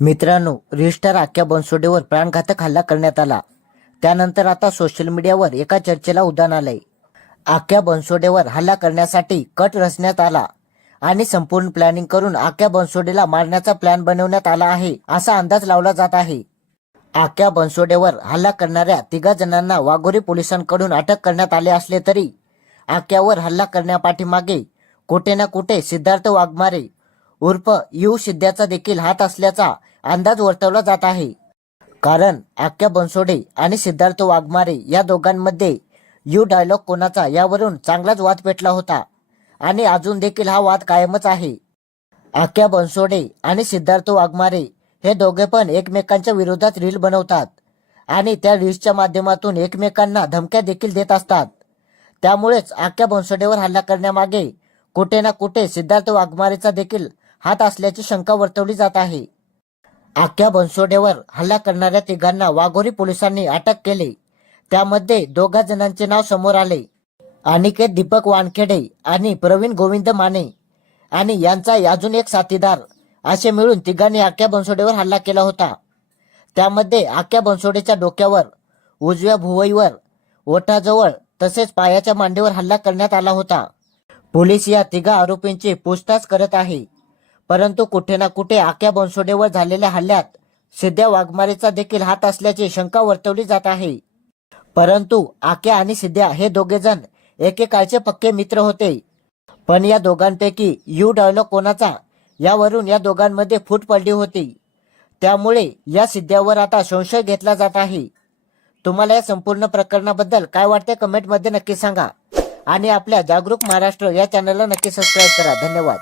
मित्रांनो, रजिस्ट्रार आक्या बनसोडेवर प्राणघातक हल्ला करण्यात आला. त्यानंतर आता सोशल मीडियावर एका चर्चेला उधाण आलंय. आक्या बनसोडेवर हल्ला करण्यासाठी कट रचण्यात आला आणि संपूर्ण प्लॅनिंग करून आक्या बनसोडेला मारण्याचा प्लॅन बनवण्यात आला आहे, असा अंदाज लावला जात आहे. आक्या बनसोडेवर हल्ला करणाऱ्या 3 जणांना वाघोरी पोलिसांकडून अटक करण्यात आले असले तरी आक्यावर हल्ला करण्यापाठीमागे कुठे ना कुठे सिद्धार्थ वाघमारे उर्फ यू सिद्ध्याचा देखील हात असल्याचा अंदाज वर्तवला जात आहे. कारण आक्या बनसोडे आणि सिद्धार्थ वाघमारे या दोघांमध्ये यू डायलॉग कोणाचा यावरून चांगलाच वाद पेटला होता आणि अजून देखील हा वाद कायमच आहे. आक्या बनसोडे आणि सिद्धार्थ वाघमारे हे दोघे पण एकमेकांच्या विरोधात रील बनवतात आणि त्या रील्सच्या माध्यमातून एकमेकांना धमक्या देखील देत असतात. त्यामुळेच आक्या बनसोडेवर हल्ला करण्यामागे कुठे ना कुठे सिद्धार्थ वाघमारेचा देखील हात असल्याची शंका वर्तवली जात आहे. आक्या बनसोडेवर हल्ला करणाऱ्या 3 वाघोरी पोलिसांनी अटक केली. त्यामध्ये 2 जणांचे नाव समोर आले. अनिकेत दीपक वानखेडे आणि प्रवीण गोविंद माने आणि यांचा अजून एक साथीदार असे मिळून 3 आक्या बनसोडेवर हल्ला केला होता. त्यामध्ये आक्या बनसोडेच्या डोक्यावर, उजव्या भुवईवर, ओठाजवळ तसेच पायाच्या मांडीवर हल्ला करण्यात आला होता. पोलीस या 3 आरोपींची पूछताछ करत आहे. परंतु कुठे ना कुठे आक्या बनसोडेवर झालेल्या हल्ल्यात सिद्ध्या वाघमारेचा देखील हात असल्याची शंका वर्तवली जात आहे. परंतु आक्या आणि सिद्ध्या हे दोघे जण एकेकाळचे पक्के मित्र होते. पण या दोघांपैकी यू डायलॉग कोणाचा यावरून या दोघांमध्ये फूट पडली होती. त्यामुळे या सिद्ध्यावर आता संशय घेतला जात आहे. तुम्हाला या संपूर्ण प्रकरणाबद्दल काय वाटते कमेंटमध्ये नक्की सांगा आणि आपल्या जागरूक महाराष्ट्र या चॅनलला नक्की सबस्क्राईब करा. धन्यवाद.